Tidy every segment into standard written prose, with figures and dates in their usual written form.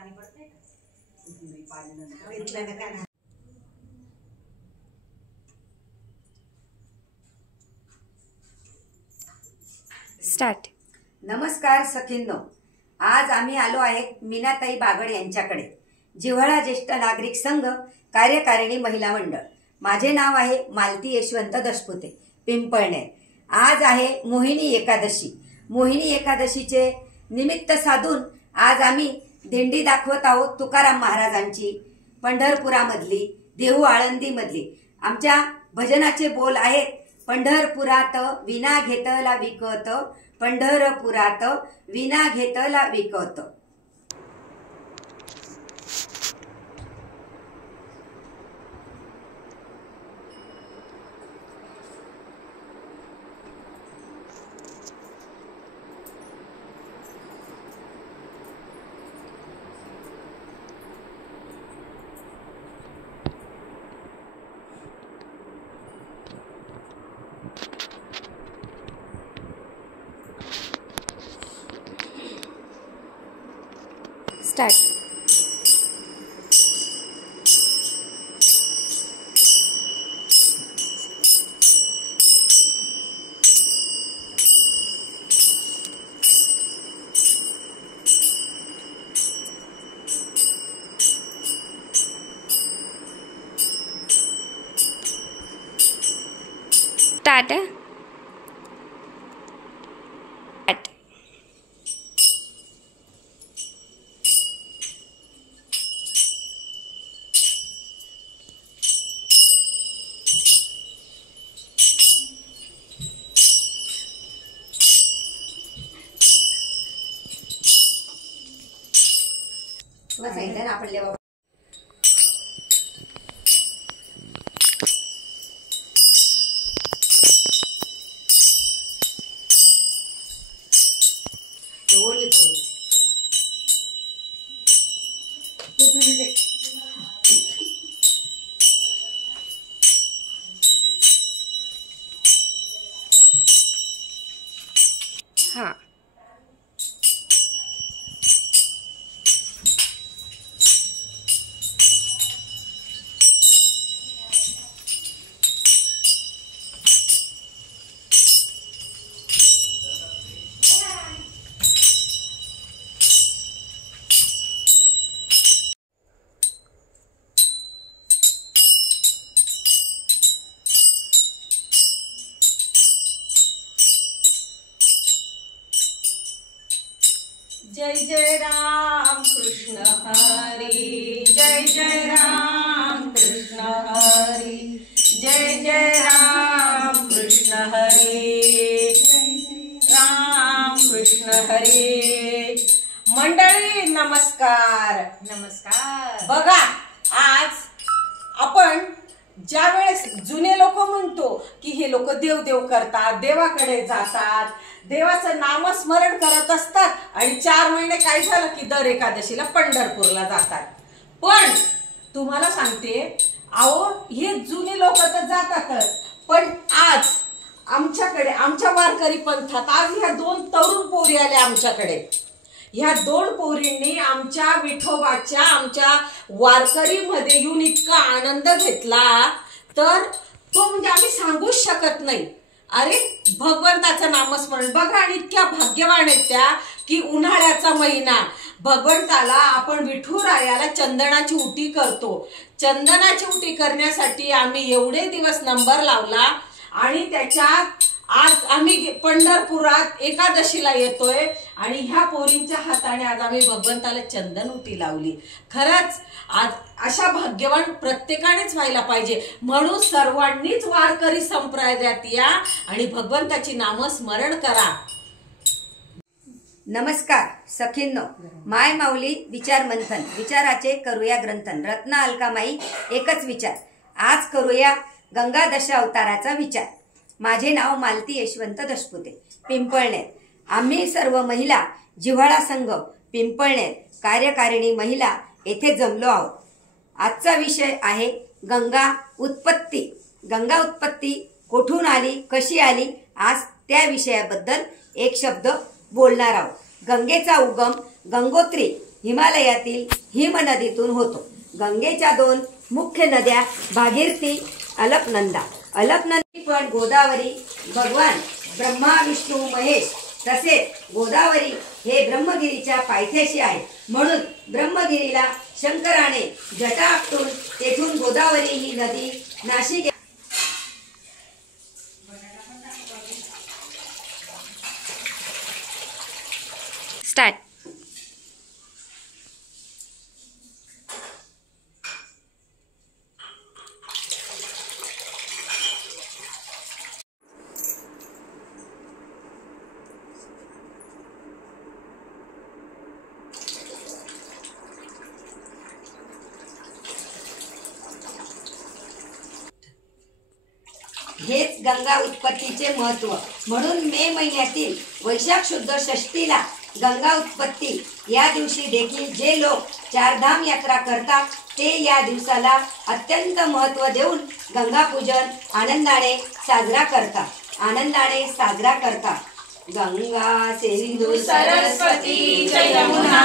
पाणी पडतंय का? स्टार्ट. नमस्कार सखींनो, आज आम्ही आलो आहे मीनाताई बागड यांच्याकडे. जिव्हाळा ज्येष्ठ नागरिक संघ कार्यकारिणी महिला मंडळ. माझे नाव आहे मालती यशवंत दशपुते, पिंपळणे. आज आहे मोहिनी एकादशी. मोहिनी एकादशीचे निमित्त साधून आज आम्ही दिंडी दाखवत आहोत तुकाराम महाराजांची, पंढरपुरामधली, देहू आळंदी मधली. आमच्या भजनाचे बोल आहेत, पंढरपुरात विना घेतला विकत, पंढरपुरात विना घेतला विकत. स्टार्ट. स्टार्ट. सांगितलं ना आपण लेवा. ओढली पडली. हाँ. जय जय राम कृष्ण हरी, जय जय राम कृष्ण हरी, जय जय राम कृष्ण हरी, राम कृष्ण हरी. मंडळी नमस्कार. नमस्कार. बघा, आज आपण ज्या वेळेस जुने लोक म्हणतो की हे लोक देव करतात, देवाकडे जातात, देवाचं नामस्मरण करत असतात आणि 4 महिने काय झालं की दर एकादशीला पंढरपूरला जातात. पण तुम्हाला सांगते, अहो हे जुने लोक तर जातातच, पण आज आमच्याकडे, आमच्या वारकरी पंथात आज ह्या 2 तरुण पोरी आल्या आमच्याकडे. ह्या 2 पोरींनी आमच्या विठोबाच्या, आमच्या वारकरीमध्ये येऊन इतका आनंद घेतला तर तो म्हणजे आम्ही सांगूच शकत नाही. अरे भगवंताचं नामस्मरण बघा, आणि इतक्या भाग्यवान आहेत त्या की उन्हाळ्याचा महिना भगवंताला आपण विठुरायाला चंदनाची उटी करतो. चंदनाची उटी करण्यासाठी आम्ही एवढे दिवस नंबर लावला आणि त्याच्यात आज आम्ही पंढरपुरात एकादशीला येतोय आणि ह्या पोरींच्या हाताने आज आम्ही भगवंताला चंदन उटी लावली. खरंच आज अशा भाग्यवान प्रत्येकानेच व्हायला पाहिजे. म्हणून सर्वांनीच वारकरी संप्रदायात या आणि भगवंताची नामस्मरण करा. नमस्कार सखींनो, माय माऊली विचार मंथन, विचाराचे करूया ग्रंथन. रत्न अलकामाई एकच विचार. आज करूया गंगा दशावताराचा विचार. माझे नाव मालती यशवंत दशपुते, पिंपळणे. आम्ही सर्व महिला जिव्हाळा संघ पिंपळणे कार्यकारिणी महिला येथे जमलो आहोत. आजचा विषय आहे गंगा उत्पत्ती. गंगा उत्पत्ती कुठून आली, कशी आली, आज त्या विषयाबद्दल एक शब्द बोलणार आहोत. गंगेचा उगम गंगोत्री हिमालयातील हिम नदीतून होतो. गंगेच्या 2 मुख्य नद्या भागीरथी, अलकनंदा. अलकनंदी पण गोदावरी भगवान ब्रह्मा विष्णू महेश तसेच गोदावरी हे ब्रह्मगिरीच्या पायथ्याशी आहे. म्हणून ब्रह्मगिरीला शंकराने जटा आपटून तेथून गोदावरी ही नदी नाशिक स्टार्ट. हेच गंगा उत्पत्तीचे महत्व. म्हणून मे महिन्यातील वैशाख शुद्ध षष्टीला गंगा उत्पत्ती या दिवशी देखील जे लोक चारधाम यात्रा करतात ते या दिवसाला अत्यंत महत्व देऊन गंगा पूजन आनंदाने साजरा करतात. गंगा सिंधू सरस्वती यमुना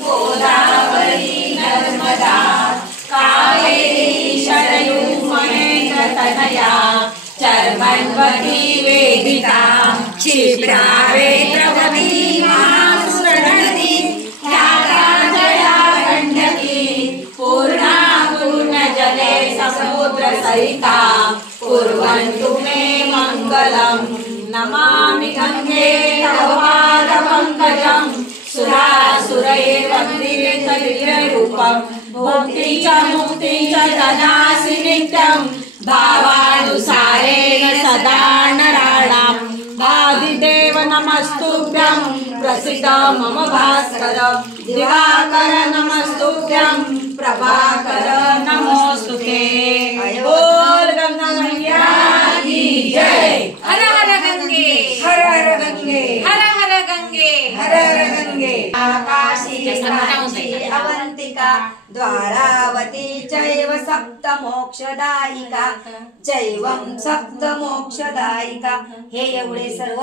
गोदावरी नर्मदा कावेरी शरयूमणि तनया चर्मण्वती वेदिका क्षिप्रा वेत्रवती महासुरनदी ख्याता गंडकी पूर्णा पूर्णजले समुद्र सरिता कुर्वन्तु मे मंगलम्. नमामि गंगे तव पादपङ्कजं सुरासुरैर्वन्दिते तदिव्यरूपं भुक्ति च मुक्ति च ददासि नित्यं भावानुसारेण सदा नराणां. आदिदेव नमस्तुभ्यं प्रसीद मम भास्कर दिवाकर नमस्तुभ्यं प्रभाकर नमोस्तुते. बोल गंगा मैया की जय. हर हर गंगे, हर हर गंगे, हर हर गंगे, हर हर गंगे. काशी कांची अवंतिका द्वारावती चैव सप्त मोक्षदायिका जैवं सप्त मोक्षदायिका. हे एवढे सर्व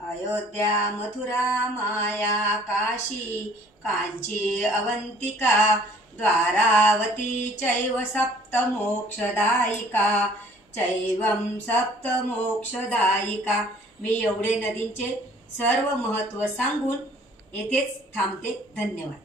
अयोध्या मथुरा माया काशी कांची अवंतिका द्वारावती चैव सप्त मोक्षदायिका चैवं सप्त मोक्षदायिका. मी एवढे नदींचे सर्व महत्व सांगून येथेच थांबते. धन्यवाद.